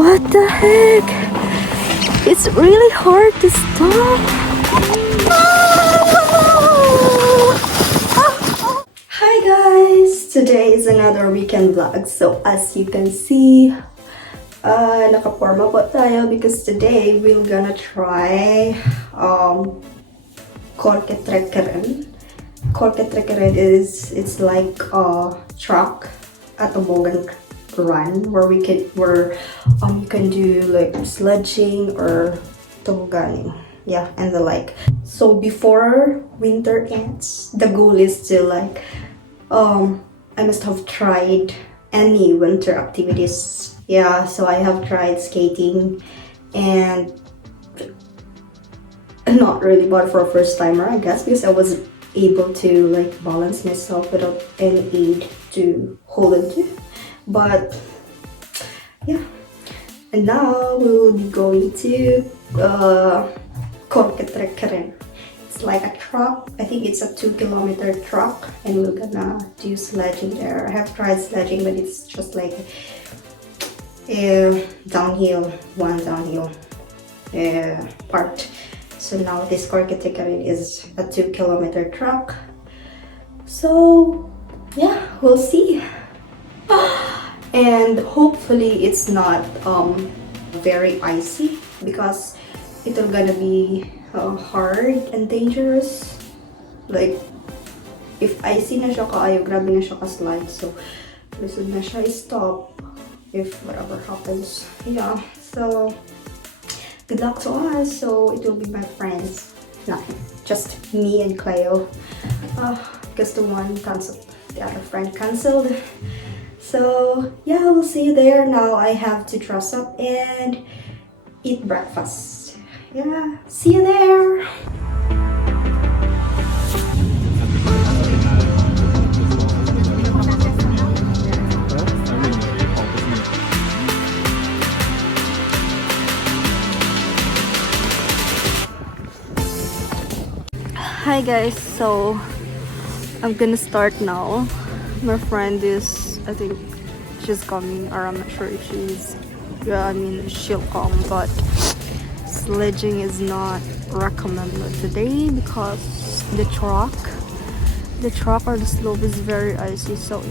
What the heck? It's really hard to stop. Hi guys! Today is another weekend vlog. So as you can see, nakaporma po tayo because today we're gonna try Korketrekkeren. Korketrekkeren it's like a truck, a toboggan run where you can do like sledging or tobogganing, yeah, and the like. So before winter ends, the goal is to like I must have tried any winter activities. Yeah, so I have tried skating and not really, but for a first timer I guess, because I was able to like balance myself without any aid to hold into. But yeah, and now we will be going to Korketrekkeren. It's like a truck. I think it's a 2-kilometer truck, and we're gonna do sledging there. I have tried sledging, but it's just like a downhill part. So now this Korketrekkeren is a 2-kilometer truck. So yeah, we'll see. And hopefully it's not very icy, because it'll gonna be hard and dangerous. Like if icy na siya kaayo, grabe na siya ka-slide. So lisod na siya i-stop if whatever happens. Yeah, so good luck to us. So it will be my friends, not just me and Cleo, because the one canceled, the other friend canceled. So yeah, we'll see you there. Now I have to dress up and eat breakfast. Yeah, see you there. Hi guys, so I'm gonna start now. My friend is, I think she's coming, or I'm not sure if she's, yeah, I mean she'll come, but sledging is not recommended today because the truck or the slope is very icy, so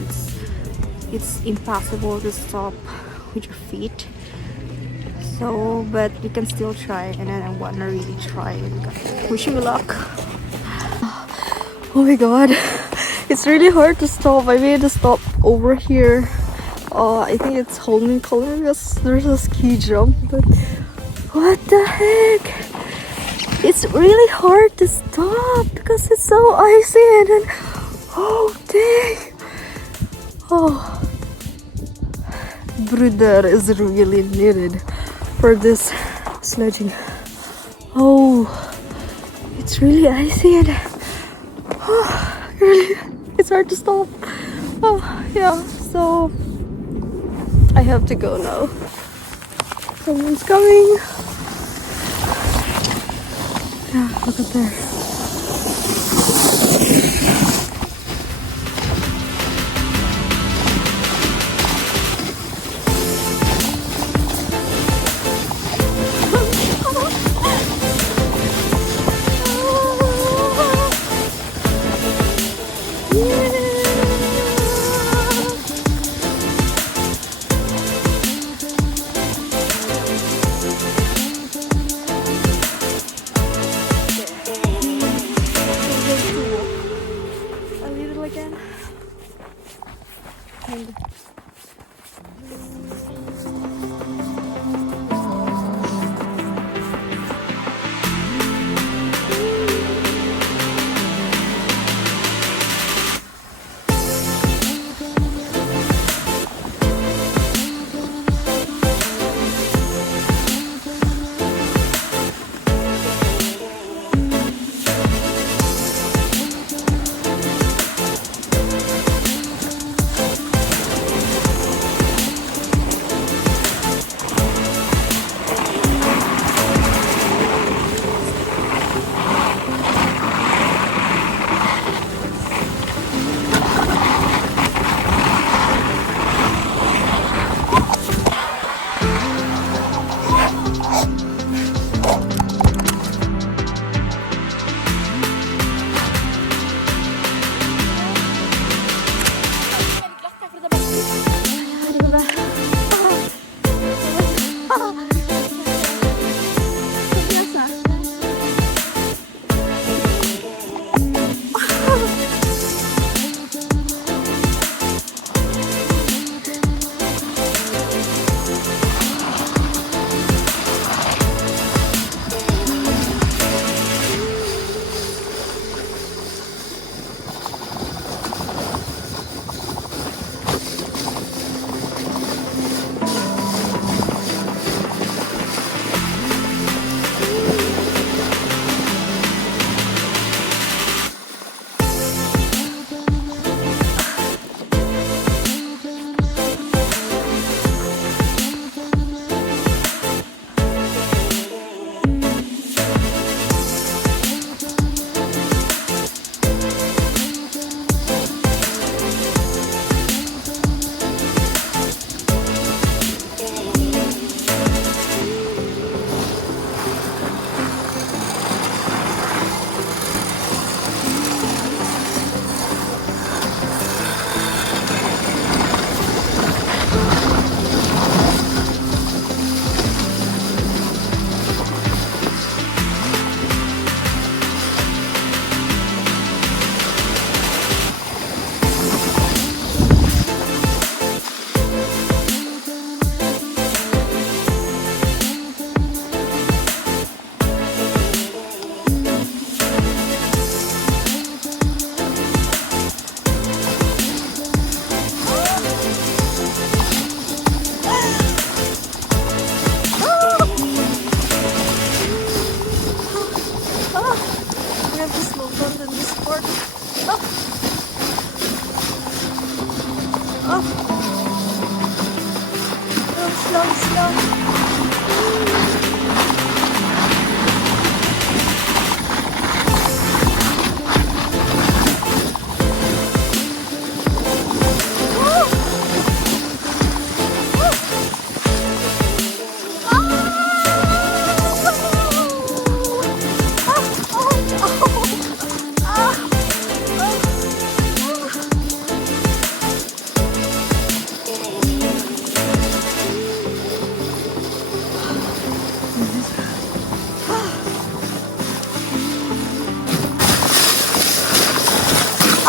it's impossible to stop with your feet. So but we can still try, and then I wanna really try it. Wish you luck. Oh my god, it's really hard to stop. I made a stop over here. I think it's Holman Color because there's a ski jump, but what the heck? It's really hard to stop because it's so icy, and then oh dang. Oh, breather is really needed for this sledging. Oh, it's really icy, and really, it's hard to stop. Oh yeah, so I have to go now. Someone's coming. Yeah, look up there.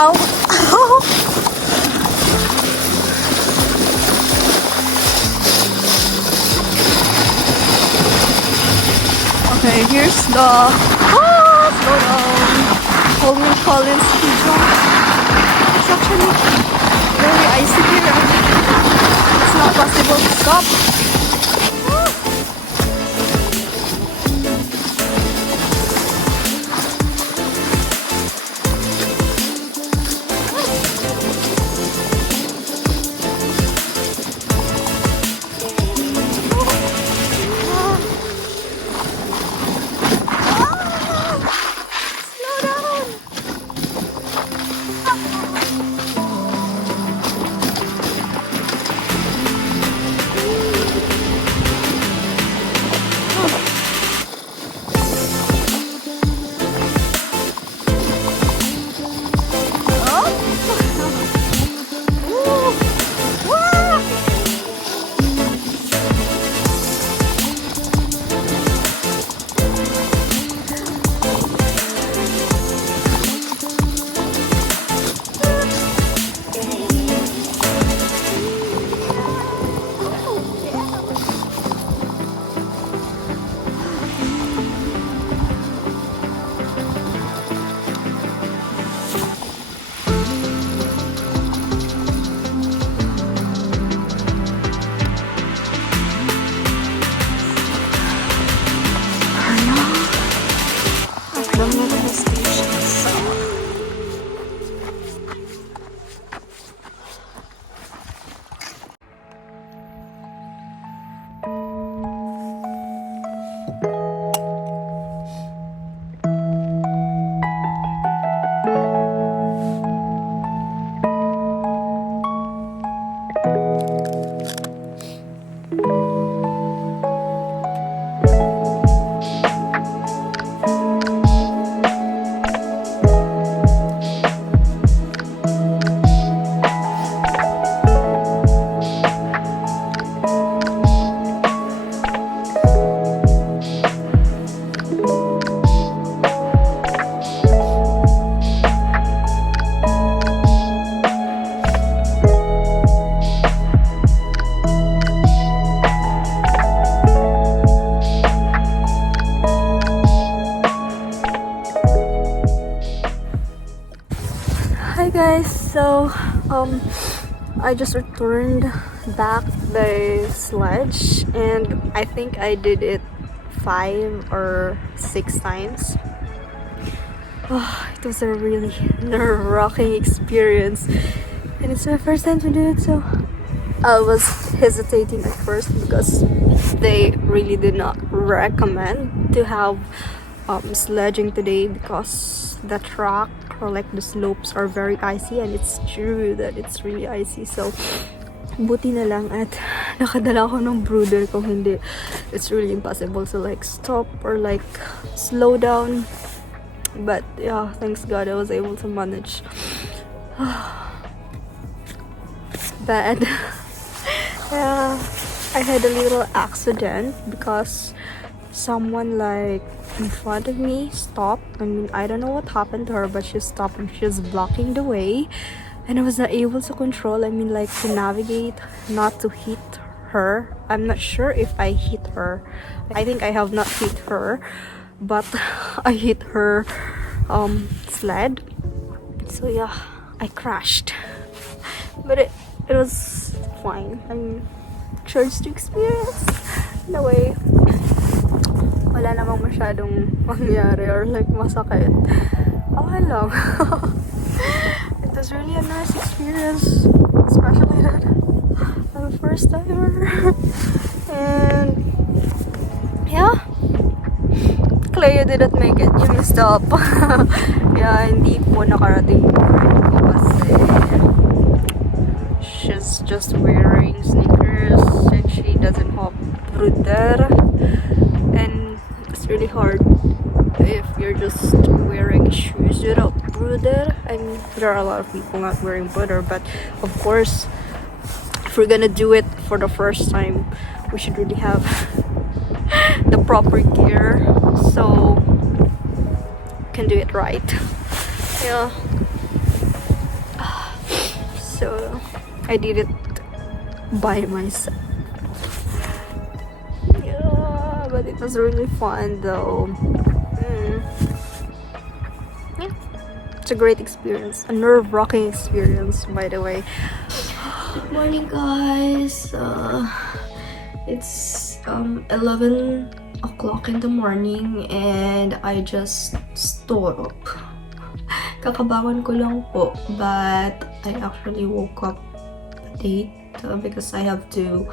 Ow! Okay, here's the slow down. Coleman Collins ski jump. It's actually very icy here. It's not possible to stop. Hi guys, so I just returned back the sledge and I think I did it 5 or 6 times. It was a really nerve-wracking experience and it's my first time to do it, so I was hesitating at first because they really did not recommend to have sledging today because the track or like the slopes are very icy, and it's true that it's really icy. So buti na lang at nakadala ko ng brooder, kung hindi it's really impossible to like stop or like slow down. But yeah, thanks God I was able to manage. Bad. Yeah, I had a little accident because someone like in front of me stopped. I mean, I don't know what happened to her, but she stopped and she was blocking the way and I was not able to control, I mean like to navigate not to hit her. I'm not sure if I hit her. I think I have not hit her, but I hit her sled. So yeah, I crashed, but it was fine. I'm sure it's to experience in a way. Wala namang masyadong mangyari or like masakit. Okay lang. It was really a nice experience, especially that I'm a first timer. And yeah, Cleo didn't make it. You missed up. Yeah, hindi po nakarating yung friend ko kasi she's just wearing sneakers and she doesn't have brother. And it's really hard if you're just wearing shoes without brother. I mean, there are a lot of people not wearing brother, but of course, if we're gonna do it for the first time, we should really have the proper gear so can do it right. Yeah. So I did it by myself. Yeah, but it was really fun though. Yeah, it's a great experience, a nerve-wracking experience, by the way. Good morning, guys. It's 11 o'clock in the morning and I just stood up. Kakabangon ko lang po, but I actually woke up late because I have to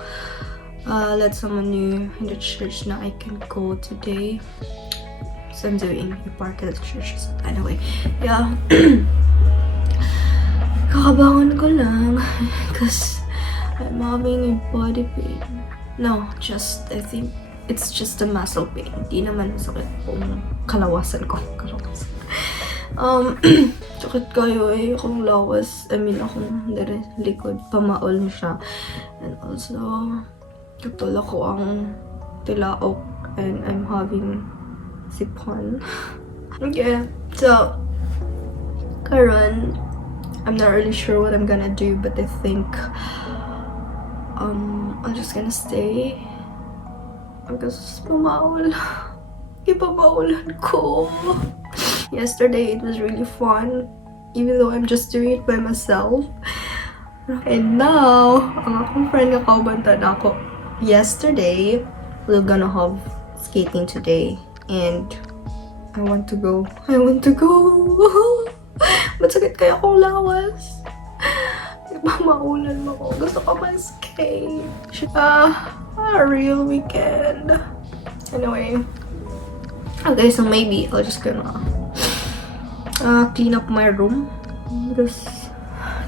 let someone new in the church na I can go today. So I'm doing a part at the church. So anyway, yeah. Kakabangon ko lang because I'm having a body pain. No, I think it's just a muscle pain. Di naman masakit kung kalawasan ko. Sakit kayo eh. Akong lawas. I mean, akong likod. Pamaol na siya. And also, katulak ko ang tilaok. And I'm having sipon. Yeah. So, karon, I'm not really sure what I'm gonna do, but I think I'm just gonna stay because pamaul. Ipamaulan ko. Yesterday it was really fun, even though I'm just doing it by myself. And now, ang akong friend nga kaubanta na ako. Yesterday, we're gonna have skating today, and I want to go. Ba't sakit kaya akong lawas? Ipamaulan mo ko. Gusto ko mag-skate. A real weekend. Anyway. Okay, so maybe I'll just gonna clean up my room. Because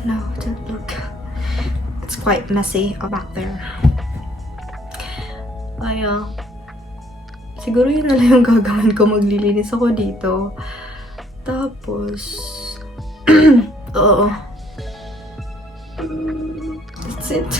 no, look. It's quite messy back there. Siguro yun na lang yung gagawin ko. Maglilinis ako dito. Tapos, that's it.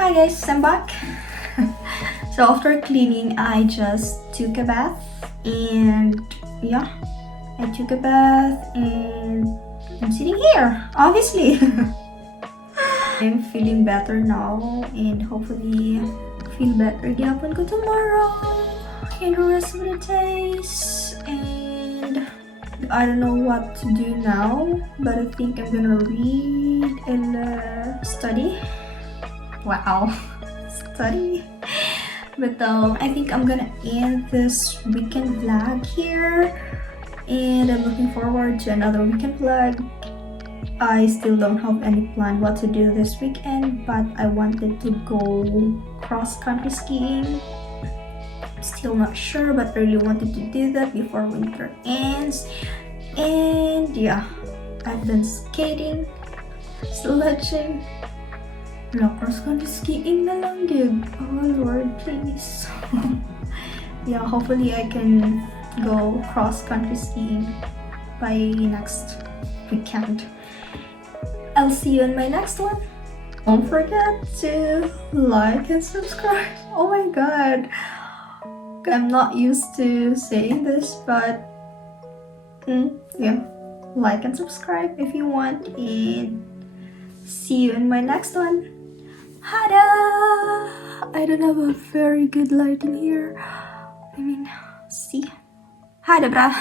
Hi guys, I'm back. So after cleaning, I just took a bath and yeah, I took a bath and I'm sitting here, obviously. I'm feeling better now and hopefully feel better gapon ko tomorrow and the rest of the days. And I don't know what to do now, but I think I'm gonna read and study. Wow, study. But I think I'm gonna end this weekend vlog here, and I'm looking forward to another weekend vlog. I still don't have any plan what to do this weekend, but I wanted to go cross-country skiing. Still not sure, but really wanted to do that before winter ends. And yeah, I've done skating, sledging, cross-country skiing na lang yun. Oh Lord, please. Yeah, hopefully I can go cross-country skiing by next weekend. I'll see you in my next one. Don't forget to like and subscribe. Oh my god, I'm not used to saying this, but yeah, like and subscribe if you want, and see you in my next one. Hada! I don't have a very good lighting here. I mean, see. Hada bra.